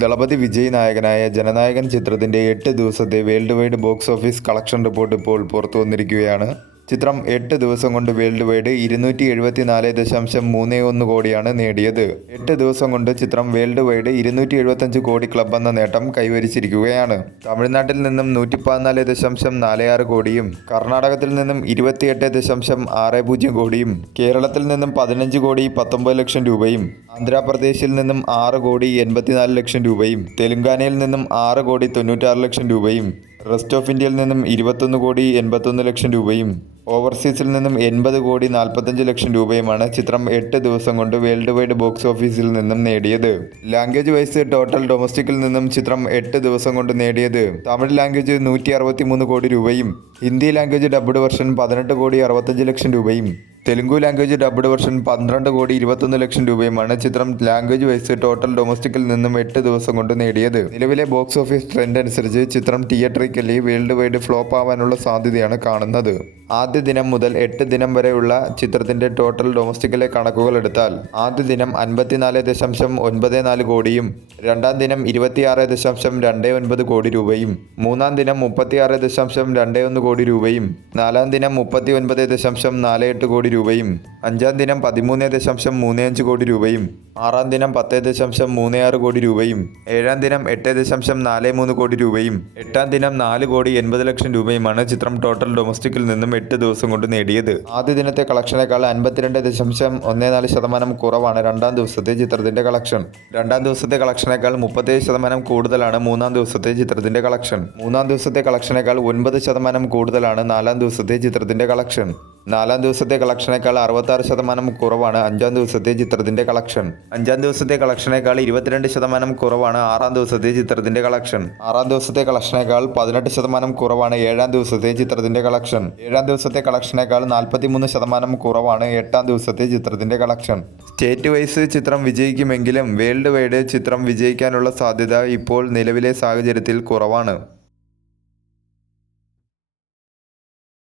ദളപതി വിജയ് നായകനായ ജനനായകൻ ചിത്രത്തിൻ്റെ 8 ദിവസത്തെ world wide box office collection report ഇപ്പോൾ പുറത്തു വന്നിരിക്കുകയാണ്. ചിത്രം 8 ദിവസം കൊണ്ട് വേൾഡ് വൈഡ് 274.31 കോടിയാണ് നേടിയത്. 8 ദിവസം കൊണ്ട് ചിത്രം വേൾഡ് വൈഡ് 275 കോടി ക്ലബ് എന്ന നേട്ടം കൈവരിച്ചിരിക്കുകയാണ്. തമിഴ്നാട്ടിൽ നിന്നും 114.46 കോടിയും കർണാടകത്തിൽ നിന്നും 28.60 കോടിയും കേരളത്തിൽ നിന്നും 15 കോടി 19 ലക്ഷം രൂപയും ആന്ധ്രാപ്രദേശിൽ നിന്നും 6 കോടി 84 ലക്ഷം രൂപയും തെലുങ്കാനയിൽ നിന്നും 6 കോടി 96 ലക്ഷം രൂപയും റെസ്റ്റ് ഓഫ് ഇന്ത്യയിൽ നിന്നും 21 കോടി 81 ലക്ഷം രൂപയും ഓവർസീസിൽ നിന്നും 80 കോടി 45 ലക്ഷം രൂപയുമാണ് ചിത്രം 8 ദിവസം കൊണ്ട് വേൾഡ് വൈഡ് ബോക്സ് ഓഫീസിൽ നിന്നും നേടിയത്. ലാംഗ്വേജ് വൈസ് ടോട്ടൽ ഡൊമസ്റ്റിക്കിൽ നിന്നും ചിത്രം 8 ദിവസം കൊണ്ട് നേടിയത് തമിഴ് ലാംഗ്വേജ് 163 കോടി രൂപയും ഹിന്ദി ലാംഗ്വേജ് ഡബ്ഡ് വെർഷൻ 18 കോടി 65 ലക്ഷം രൂപയും തെലുങ്കു ലാംഗ്വേജ് ഡബ്ഡ് വെർഷൻ 12 കോടി 21 ലക്ഷം രൂപയുമാണ് ചിത്രം ലാംഗ്വേജ് വൈസ് ടോട്ടൽ ഡൊമസ്റ്റിക്കിൽ നിന്നും 8 ദിവസം കൊണ്ട് നേടിയത്. നിലവിലെ ബോക്സ് ഓഫീസ് ട്രെൻഡ് അനുസരിച്ച് ചിത്രം തിയേറ്ററിക്കലി വേൾഡ് വൈഡ് ഫ്ലോപ്പ് ആവാനുള്ള സാധ്യതയാണ് കാണുന്നത്. ആദ്യ ദിനം മുതൽ 8 ദിനം വരെയുള്ള ചിത്രത്തിന്റെ ടോട്ടൽ ഡൊമസ്റ്റിക്കിലെ കണക്കുകൾ എടുത്താൽ ആദ്യ ദിനം 54.94 കോടിയും രണ്ടാം ദിനം 26.29 കോടി രൂപയും മൂന്നാം ദിനം 36.21 കോടി രൂപയും നാലാം ദിനം 39.48 കോടി രൂപയും അഞ്ചാം ദിനം 13.35 കോടി രൂപയും ആറാം ദിനം 10.36 കോടി രൂപയും ഏഴാം ദിനം 8.43 കോടി രൂപയും എട്ടാം ദിനം 4 കോടി 80 ലക്ഷം രൂപയുമാണ് ചിത്രം ടോട്ടൽ ഡൊമസ്റ്റിക്കിൽ നിന്നും 8 ദിവസം കൊണ്ട് നേടിയത്. ആദ്യ ദിനത്തെ കളക്ഷനേക്കാൾ 52.14% കുറവാണ് രണ്ടാം ദിവസത്തെ ചിത്രത്തിന്റെ കളക്ഷൻ. രണ്ടാം ദിവസത്തെ കളക്ഷനേക്കാൾ 37% കൂടുതലാണ് മൂന്നാം ദിവസത്തെ ചിത്രത്തിന്റെ കളക്ഷൻ. മൂന്നാം ദിവസത്തെ കളക്ഷനേക്കാൾ 9% കൂടുതലാണ് നാലാം ദിവസത്തെ ചിത്രത്തിന്റെ കളക്ഷൻ. നാലാം ദിവസത്തെ കളക്ഷനേക്കാൾ 66% കുറവാണ് അഞ്ചാം ദിവസത്തെ ചിത്രത്തിന്റെ കളക്ഷൻ. അഞ്ചാം ദിവസത്തെ കളക്ഷനേക്കാൾ 22% കുറവാണ് ആറാം ദിവസത്തെ ചിത്രത്തിന്റെ കളക്ഷൻ. ആറാം ദിവസത്തെ കളക്ഷനേക്കാൾ 18% കുറവാണ് ഏഴാം ദിവസത്തെ ചിത്രത്തിന്റെ കളക്ഷൻ. ഏഴാം ദിവസത്തെ കളക്ഷനേക്കാൾ 43% കുറവാണ് എട്ടാം ദിവസത്തെ ചിത്രത്തിന്റെ കളക്ഷൻ. സ്റ്റേറ്റ് വൈസ് ചിത്രം വിജയിക്കുമെങ്കിലും വേൾഡ് വൈഡ് ചിത്രം വിജയിക്കാനുള്ള സാധ്യത ഇപ്പോൾ നിലവിലെ സാഹചര്യത്തിൽ കുറവാണ്.